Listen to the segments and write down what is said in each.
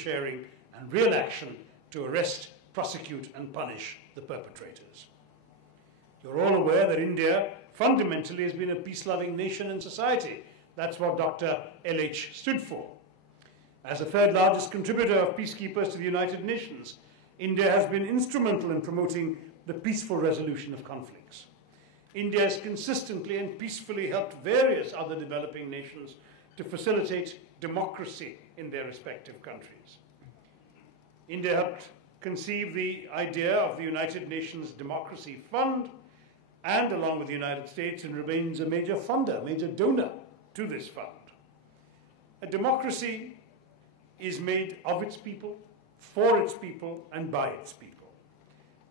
sharing and real action to arrest, prosecute and punish the perpetrators. You're all aware that India fundamentally has been a peace-loving nation and society. That's what Dr. LH stood for. As the third largest contributor of peacekeepers to the United Nations, India has been instrumental in promoting the peaceful resolution of conflicts. India has consistently and peacefully helped various other developing nations to facilitate democracy in their respective countries. India helped conceive the idea of the United Nations Democracy Fund, and along with the United States, and remains a major funder, major donor to this fund. A democracy is made of its people, for its people, and by its people.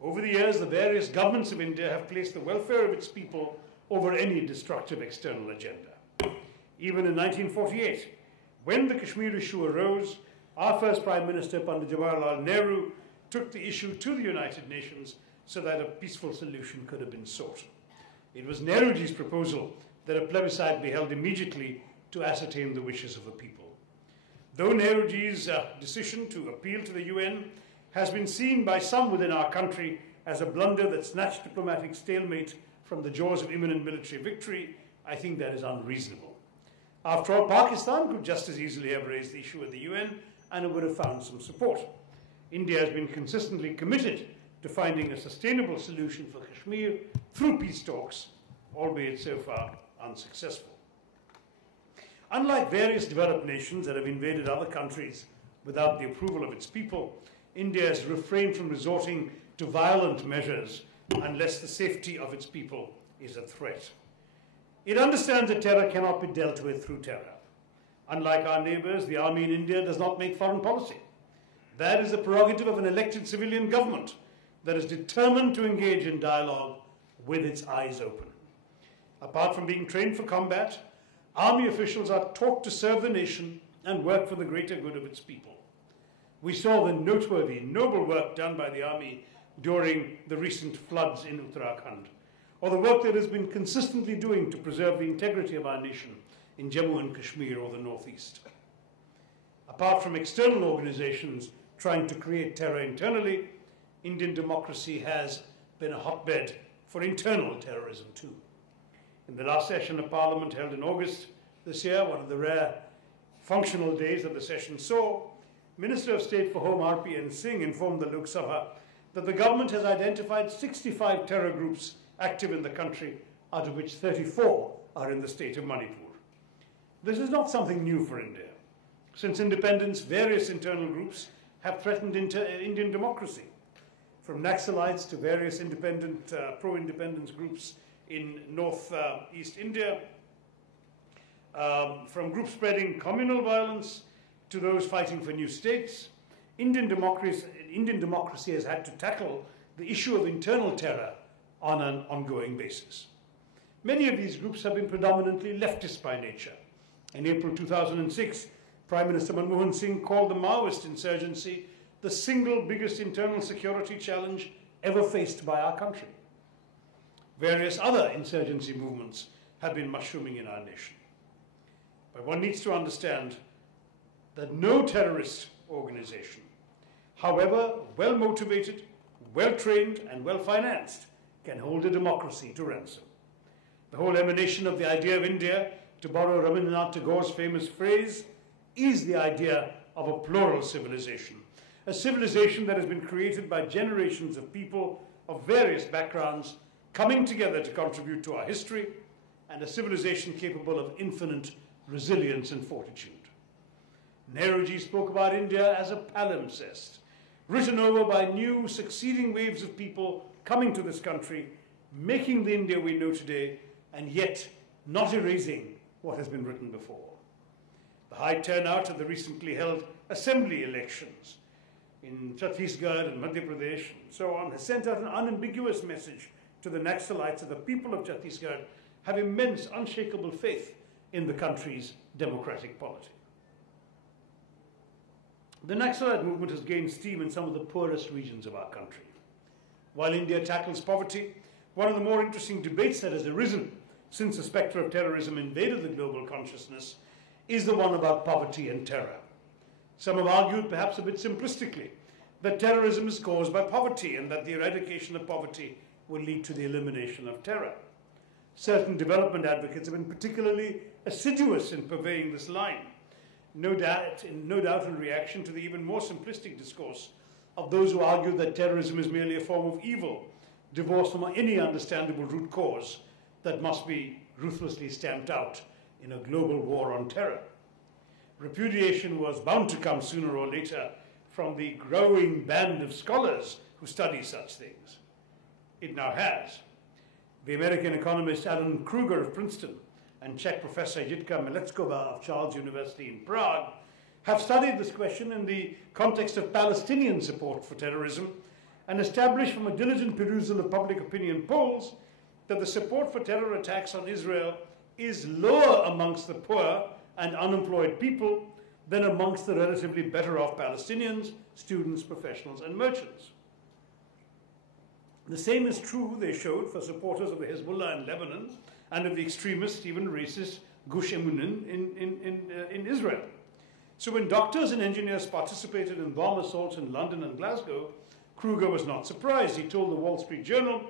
Over the years, the various governments of India have placed the welfare of its people over any destructive external agenda. Even in 1948, when the Kashmir issue arose, our first Prime Minister, Pandit Jawaharlal Nehru, took the issue to the United Nations so that a peaceful solution could have been sought. It was Nehruji's proposal that a plebiscite be held immediately to ascertain the wishes of the people. Though Nehruji's decision to appeal to the UN has been seen by some within our country as a blunder that snatched diplomatic stalemate from the jaws of imminent military victory, I think that is unreasonable. After all, Pakistan could just as easily have raised the issue at the UN and it would have found some support. India has been consistently committed to finding a sustainable solution for Kashmir through peace talks, albeit so far unsuccessful. Unlike various developed nations that have invaded other countries without the approval of its people, India has refrained from resorting to violent measures unless the safety of its people is a threat. It understands that terror cannot be dealt with through terror. Unlike our neighbors, the army in India does not make foreign policy. That is the prerogative of an elected civilian government that is determined to engage in dialogue with its eyes open. Apart from being trained for combat, army officials are taught to serve the nation and work for the greater good of its people. We saw the noteworthy, noble work done by the army during the recent floods in Uttarakhand, or the work that has been consistently doing to preserve the integrity of our nation in Jammu and Kashmir or the Northeast. Apart from external organizations trying to create terror internally, Indian democracy has been a hotbed for internal terrorism too. In the last session of Parliament held in August this year, one of the rare functional days that the session saw, Minister of State for Home R.P.N. Singh informed the Lok Sabha that the government has identified 65 terror groups active in the country, out of which 34 are in the state of Manipur. This is not something new for India. Since independence, various internal groups have threatened Indian democracy, from Naxalites to various independent, pro-independence groups in north-east India, from groups spreading communal violence to those fighting for new states. Indian democracy has had to tackle the issue of internal terror on an ongoing basis. Many of these groups have been predominantly leftist by nature. In April 2006, Prime Minister Manmohan Singh called the Maoist insurgency the single biggest internal security challenge ever faced by our country. Various other insurgency movements have been mushrooming in our nation. But one needs to understand that no terrorist organization, however well-motivated, well-trained, and well-financed, can hold a democracy to ransom. The whole emanation of the idea of India, to borrow Rabindranath Tagore's famous phrase, is the idea of a plural civilization, a civilization that has been created by generations of people of various backgrounds coming together to contribute to our history, and a civilization capable of infinite resilience and fortitude. Nehruji spoke about India as a palimpsest, written over by new succeeding waves of people coming to this country, making the India we know today, and yet not erasing what has been written before. The high turnout of the recently held assembly elections in Chhattisgarh and Madhya Pradesh and so on has sent out an unambiguous message to the Naxalites that the people of Chhattisgarh have immense, unshakable faith in the country's democratic polity. The Naxalite movement has gained steam in some of the poorest regions of our country. While India tackles poverty, one of the more interesting debates that has arisen since the spectre of terrorism invaded the global consciousness is the one about poverty and terror. Some have argued, perhaps a bit simplistically, that terrorism is caused by poverty and that the eradication of poverty will lead to the elimination of terror. Certain development advocates have been particularly assiduous in purveying this line, no doubt in reaction to the even more simplistic discourse of those who argue that terrorism is merely a form of evil, divorced from any understandable root cause that must be ruthlessly stamped out in a global war on terror. Repudiation was bound to come sooner or later from the growing band of scholars who study such things. It now has. The American economist Alan Kruger of Princeton and Czech professor Jitka Mileckova of Charles University in Prague have studied this question in the context of Palestinian support for terrorism and established from a diligent perusal of public opinion polls that the support for terror attacks on Israel is lower amongst the poor and unemployed people than amongst the relatively better off Palestinians, students, professionals, and merchants. The same is true, they showed, for supporters of the Hezbollah in Lebanon and of the extremist, even racist, Gush Emunim in Israel. So when doctors and engineers participated in bomb assaults in London and Glasgow, Kruger was not surprised. He told the Wall Street Journal,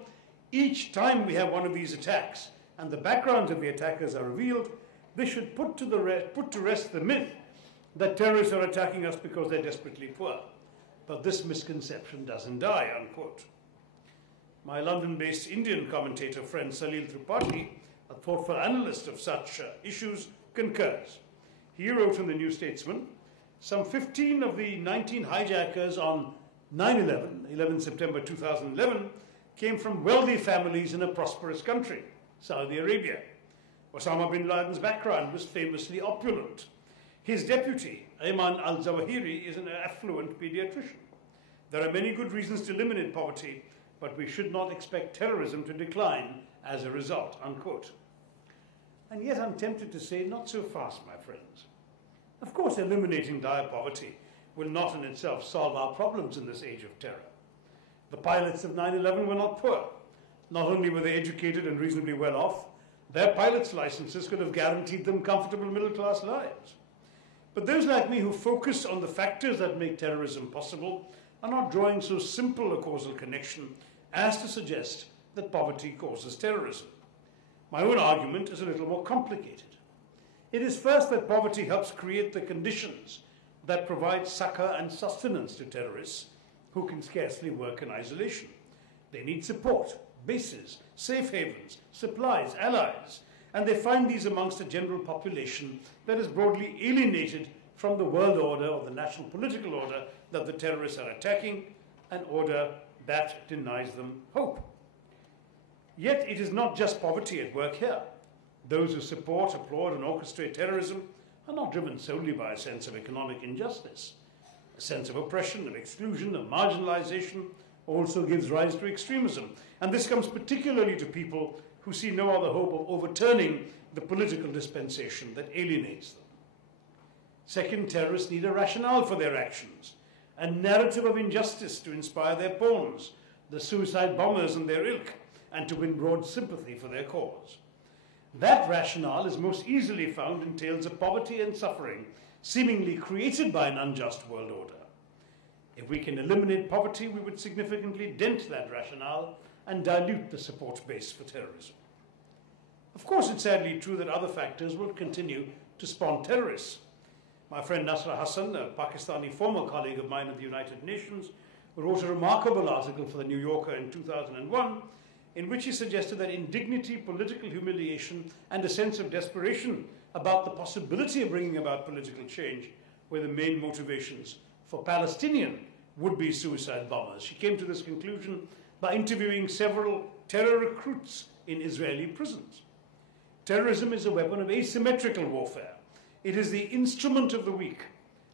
each time we have one of these attacks and the backgrounds of the attackers are revealed, they should put to rest the myth that terrorists are attacking us because they're desperately poor. But this misconception doesn't die, unquote. My London-based Indian commentator friend Salil Tripathi, a thoughtful analyst of such issues, concurs. He wrote in the New Statesman, some 15 of the 19 hijackers on 9/11, 11 September 2011, came from wealthy families in a prosperous country, Saudi Arabia. Osama bin Laden's background was famously opulent. His deputy, Ayman al-Zawahiri, is an affluent pediatrician. There are many good reasons to eliminate poverty, but we should not expect terrorism to decline as a result, unquote. And yet I'm tempted to say, not so fast, my friends. Of course, eliminating dire poverty will not in itself solve our problems in this age of terror. The pilots of 9/11 were not poor. Not only were they educated and reasonably well off, their pilot's licenses could have guaranteed them comfortable middle-class lives. But those like me who focus on the factors that make terrorism possible are not drawing so simple a causal connection as to suggest that poverty causes terrorism. My own argument is a little more complicated. It is first that poverty helps create the conditions that provide succor and sustenance to terrorists who can scarcely work in isolation. They need support, bases, safe havens, supplies, allies, and they find these amongst a general population that is broadly alienated from the world order or the national political order that the terrorists are attacking, an order that denies them hope. Yet it is not just poverty at work here. Those who support, applaud, and orchestrate terrorism are not driven solely by a sense of economic injustice. A sense of oppression, of exclusion, of marginalization also gives rise to extremism. And this comes particularly to people who see no other hope of overturning the political dispensation that alienates them. Second, terrorists need a rationale for their actions, a narrative of injustice to inspire their pawns, the suicide bombers and their ilk, and to win broad sympathy for their cause. That rationale is most easily found in tales of poverty and suffering, seemingly created by an unjust world order. If we can eliminate poverty, we would significantly dent that rationale and dilute the support base for terrorism. Of course, it's sadly true that other factors will continue to spawn terrorists. My friend Nasra Hassan, a Pakistani former colleague of mine at the United Nations, wrote a remarkable article for the New Yorker in 2001 in which he suggested that indignity, political humiliation, and a sense of desperation about the possibility of bringing about political change were the main motivations for Palestinian would-be suicide bombers. She came to this conclusion by interviewing several terror recruits in Israeli prisons. Terrorism is a weapon of asymmetrical warfare. It is the instrument of the weak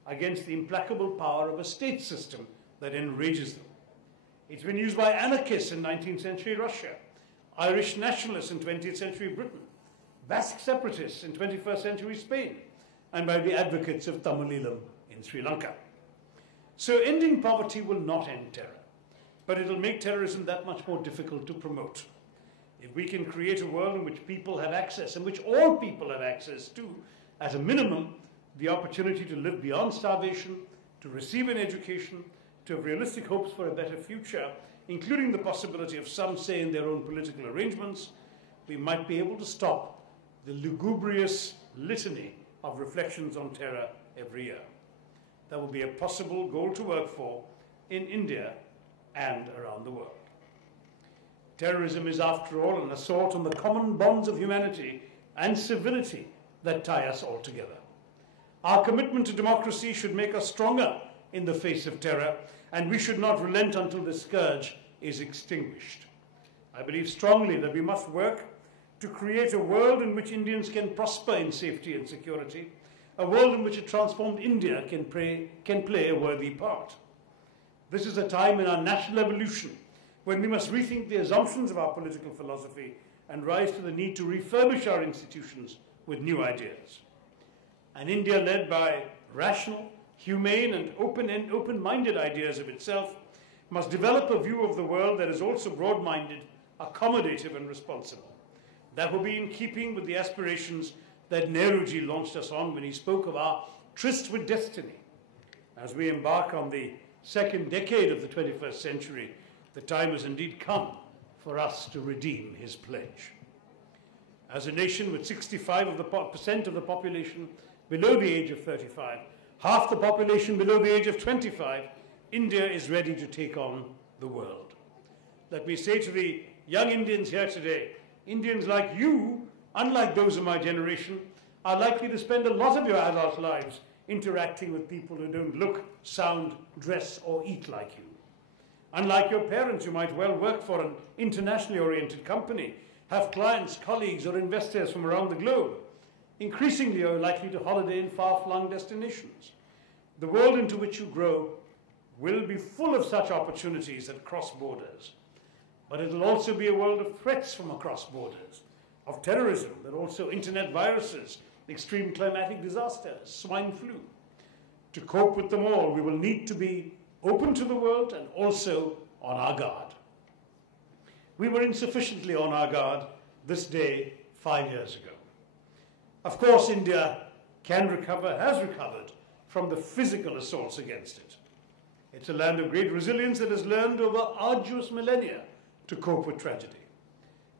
against the implacable power of a state system that enrages them. It's been used by anarchists in 19th century Russia, Irish nationalists in 20th century Britain, Basque separatists in 21st century Spain, and by the advocates of Tamililam in Sri Lanka. So ending poverty will not end terror, but it'll make terrorism that much more difficult to promote. If we can create a world in which people have access, in which all people have access to, at a minimum, the opportunity to live beyond starvation, to receive an education, to have realistic hopes for a better future, including the possibility of some say in their own political arrangements, we might be able to stop the lugubrious litany of reflections on terror every year. That would be a possible goal to work for in India and around the world. Terrorism is, after all, an assault on the common bonds of humanity and civility that tie us all together. Our commitment to democracy should make us stronger in the face of terror, and we should not relent until the scourge is extinguished. I believe strongly that we must work to create a world in which Indians can prosper in safety and security, a world in which a transformed India can play a worthy part. This is a time in our national evolution when we must rethink the assumptions of our political philosophy and rise to the need to refurbish our institutions with new ideas. An India led by rational, humane and open-minded ideas of itself must develop a view of the world that is also broad-minded, accommodative and responsible. That will be in keeping with the aspirations that Nehruji launched us on when he spoke of our tryst with destiny. As we embark on the second decade of the 21st century, the time has indeed come for us to redeem his pledge. As a nation with 65% of the population below the age of 35, half the population below the age of 25, India is ready to take on the world. Let me say to the young Indians here today, Indians like you, unlike those of my generation, are likely to spend a lot of your adult lives interacting with people who don't look, sound, dress, or eat like you. Unlike your parents, who might well work for an internationally oriented company, have clients, colleagues, or investors from around the globe. Increasingly, you're likely to holiday in far-flung destinations. The world into which you grow will be full of such opportunities that cross borders. But it will also be a world of threats from across borders, of terrorism, but also internet viruses, extreme climatic disasters, swine flu. To cope with them all, we will need to be open to the world and also on our guard. We were insufficiently on our guard this day 5 years ago. Of course, India has recovered from the physical assaults against it. It's a land of great resilience that has learned over arduous millennia to cope with tragedy.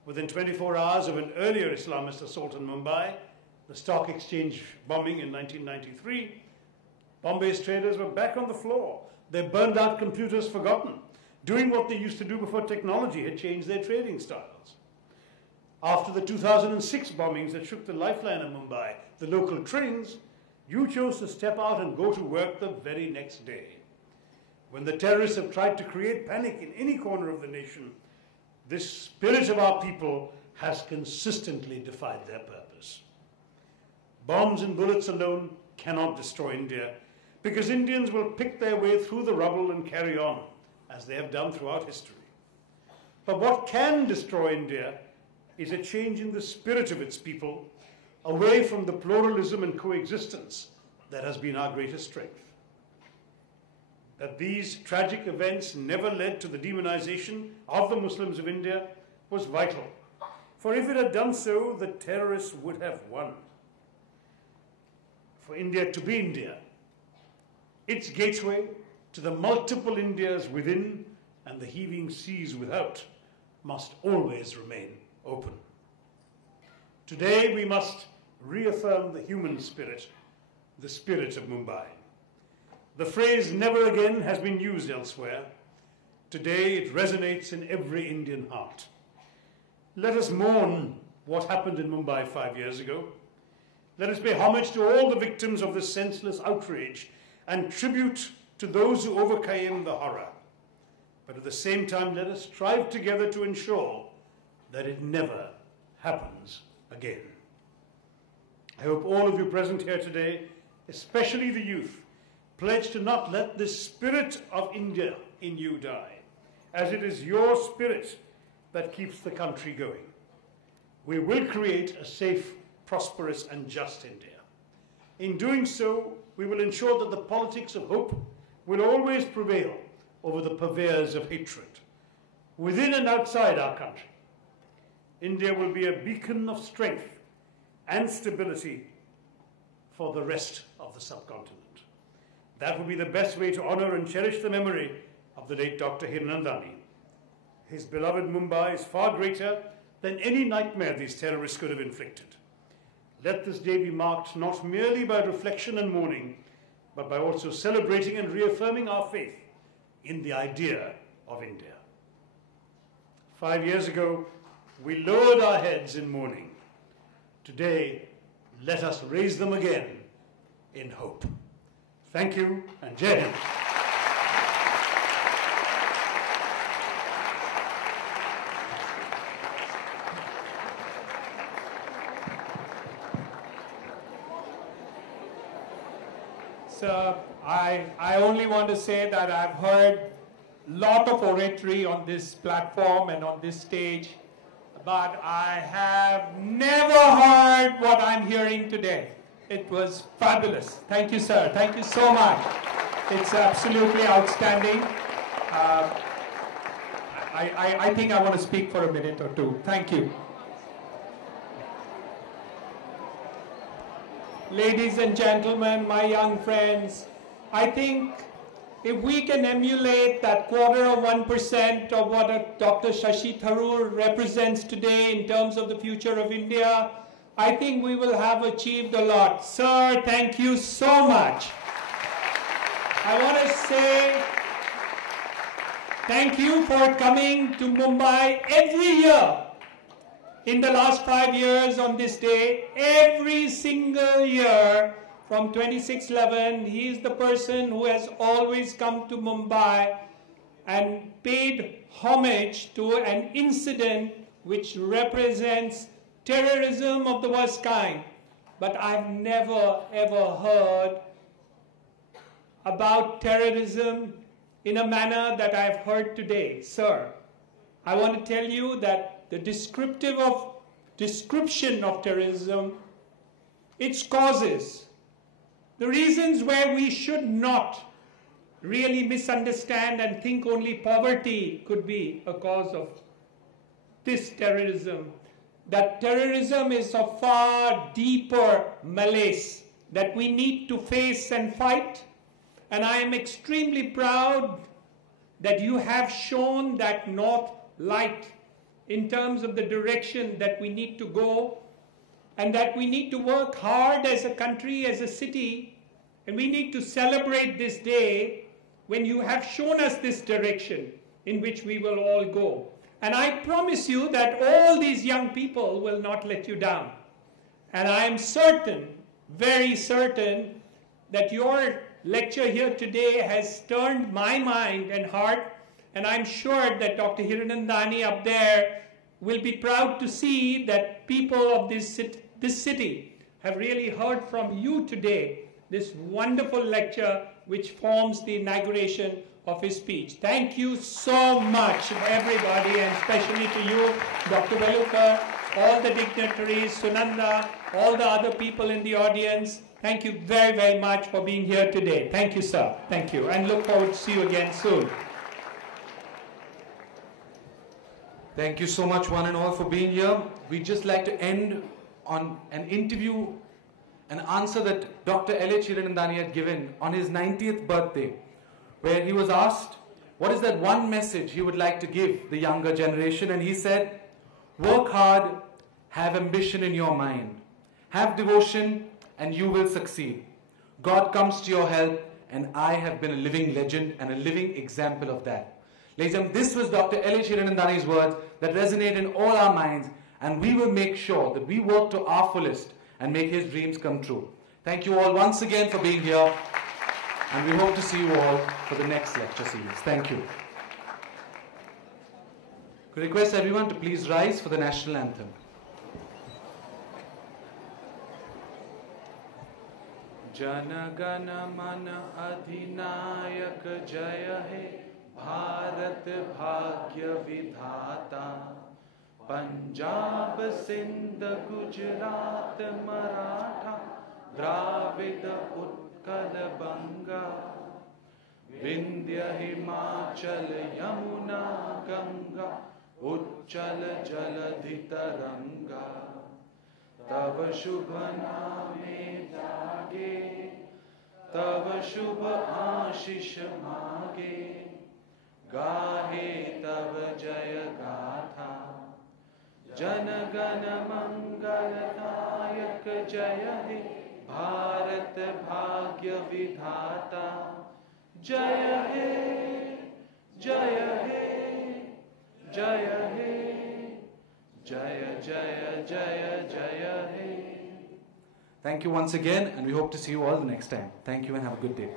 Within 24 hours of an earlier Islamist assault in Mumbai, the stock exchange bombing in 1993, Bombay's traders were back on the floor. Their burned out computers forgotten, doing what they used to do before technology had changed their trading styles. After the 2006 bombings that shook the lifeline of Mumbai, the local trains, you chose to step out and go to work the very next day. When the terrorists have tried to create panic in any corner of the nation, this spirit of our people has consistently defied their purpose. Bombs and bullets alone cannot destroy India, because Indians will pick their way through the rubble and carry on, as they have done throughout history. But what can destroy India is a change in the spirit of its people, away from the pluralism and coexistence that has been our greatest strength. That these tragic events never led to the demonization of the Muslims of India was vital. For if it had done so, the terrorists would have won. For India to be India, its gateway to the multiple Indias within and the heaving seas without must always remain open. Today we must reaffirm the human spirit, the spirit of Mumbai. The phrase "never again" has been used elsewhere. Today it resonates in every Indian heart. Let us mourn what happened in Mumbai 5 years ago. Let us pay homage to all the victims of this senseless outrage and tribute to those who overcame the horror. But at the same time, let us strive together to ensure that it never happens again. I hope all of you present here today, especially the youth, pledge to not let this spirit of India in you die, as it is your spirit that keeps the country going. We will create a safe, prosperous and just India. In doing so, we will ensure that the politics of hope will always prevail over the purveyors of hatred, within and outside our country. India will be a beacon of strength and stability for the rest of the subcontinent. That would be the best way to honor and cherish the memory of the late Dr. Hiranandani. His beloved Mumbai is far greater than any nightmare these terrorists could have inflicted. Let this day be marked not merely by reflection and mourning, but by also celebrating and reaffirming our faith in the idea of India. 5 years ago, we lowered our heads in mourning. Today, let us raise them again in hope. Thank you, and Jai Hind. So I only want to say that I've heard a lot of oratory on this platform and on this stage, but I have never heard what I'm hearing today. It was fabulous. Thank you, sir. Thank you so much. It's absolutely outstanding. I think I want to speak for a minute or two. Thank you. Ladies and gentlemen, my young friends, I think if we can emulate that 1% of what Dr. Shashi Tharoor represents today in terms of the future of India, I think we will have achieved a lot. Sir, thank you so much. I want to say thank you for coming to Mumbai every year. In the last 5 years on this day, every single year from 2611, he is the person who has always come to Mumbai and paid homage to an incident which represents terrorism of the worst kind. But I've never ever heard about terrorism in a manner that I've heard today. Sir, I want to tell you that the description of terrorism, its causes, the reasons where we should not really misunderstand and think only poverty could be a cause of this terrorism. That terrorism is a far deeper malaise that we need to face and fight. And I am extremely proud that you have shown that north light in terms of the direction that we need to go, and that we need to work hard as a country, as a city, and we need to celebrate this day when you have shown us this direction in which we will all go. And I promise you that all these young people will not let you down. And I am certain, very certain, that your lecture here today has turned my mind and heart. And I'm sure that Dr. Hiranandani up there will be proud to see that people of this city have really heard from you today, this wonderful lecture which forms the inauguration of his speech. Thank you so much, everybody, and especially to you, Dr. Velukar, all the dignitaries, Sunanda, all the other people in the audience. Thank you very, very much for being here today. Thank you, sir. Thank you. And look forward to see you again soon. Thank you so much, one and all, for being here. We'd just like to end on an interview, an answer that Dr. L.H. Hiranandani had given on his 90th birthday, where he was asked, what is that one message he would like to give the younger generation? And he said, work hard, have ambition in your mind, have devotion, and you will succeed. God comes to your help, and I have been a living legend and a living example of that. Ladies and gentlemen, this was Dr. L.H. Hiranandani's words that resonate in all our minds, and we will make sure that we work to our fullest and make his dreams come true. Thank you all once again for being here, and we hope to see you all for the next lecture series. Thank you. Could I request everyone to please rise for the national anthem. Jana Gana Mana Adhinayak Jaya He Bharat Bhagya Vidhata Punjab Sindh Gujarat Maratha Dravida Utkal Banga Vindhya Himachal Yamuna Ganga Uchchal Jaladhi Taranga तव शुभ नामे जागे, तव शुभ आशीष मागे, गाहे तव जय गाथा, जन गण मंगलदायक जय हे भारत भाग्य विधाता, जय हे जय हे जय हे जय जय जय जय हे. Thank you once again, and we hope to see you all the next time. Thank you and have a good day.